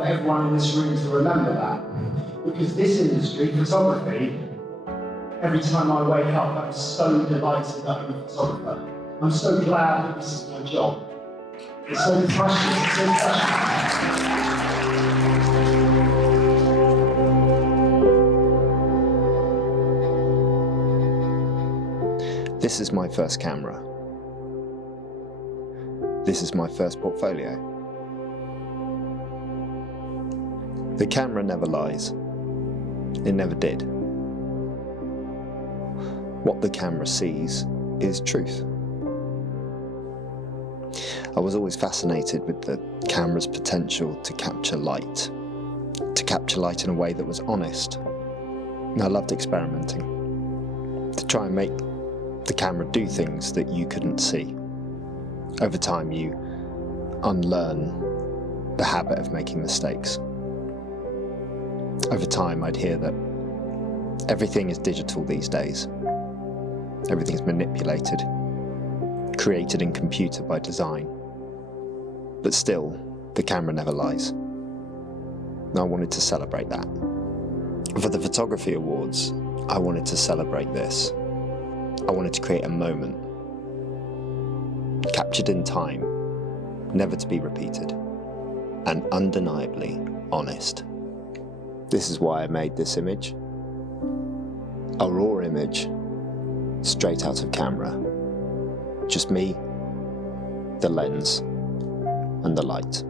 want everyone in this room to remember that. Because this industry, photography, every time I wake up, I'm so delighted that I'm a photographer. I'm so glad that this is my job. It's so precious, it's so precious. This is my first camera. This is my first portfolio. The camera never lies. It never did. What the camera sees is truth. I was always fascinated with the camera's potential to capture light in a way that was honest. And I loved experimenting, to try and make the camera do things that you couldn't see. Over time, you unlearn the habit of making mistakes. Over time, I'd hear that everything is digital these days. Everything's manipulated, created in computer by design. But still, the camera never lies. And I wanted to celebrate that. For the Photography Awards, I wanted to celebrate this. I wanted to create a moment, captured in time, never to be repeated, and undeniably honest. This is why I made this image. A raw image, straight out of camera. Just me, the lens, and the light.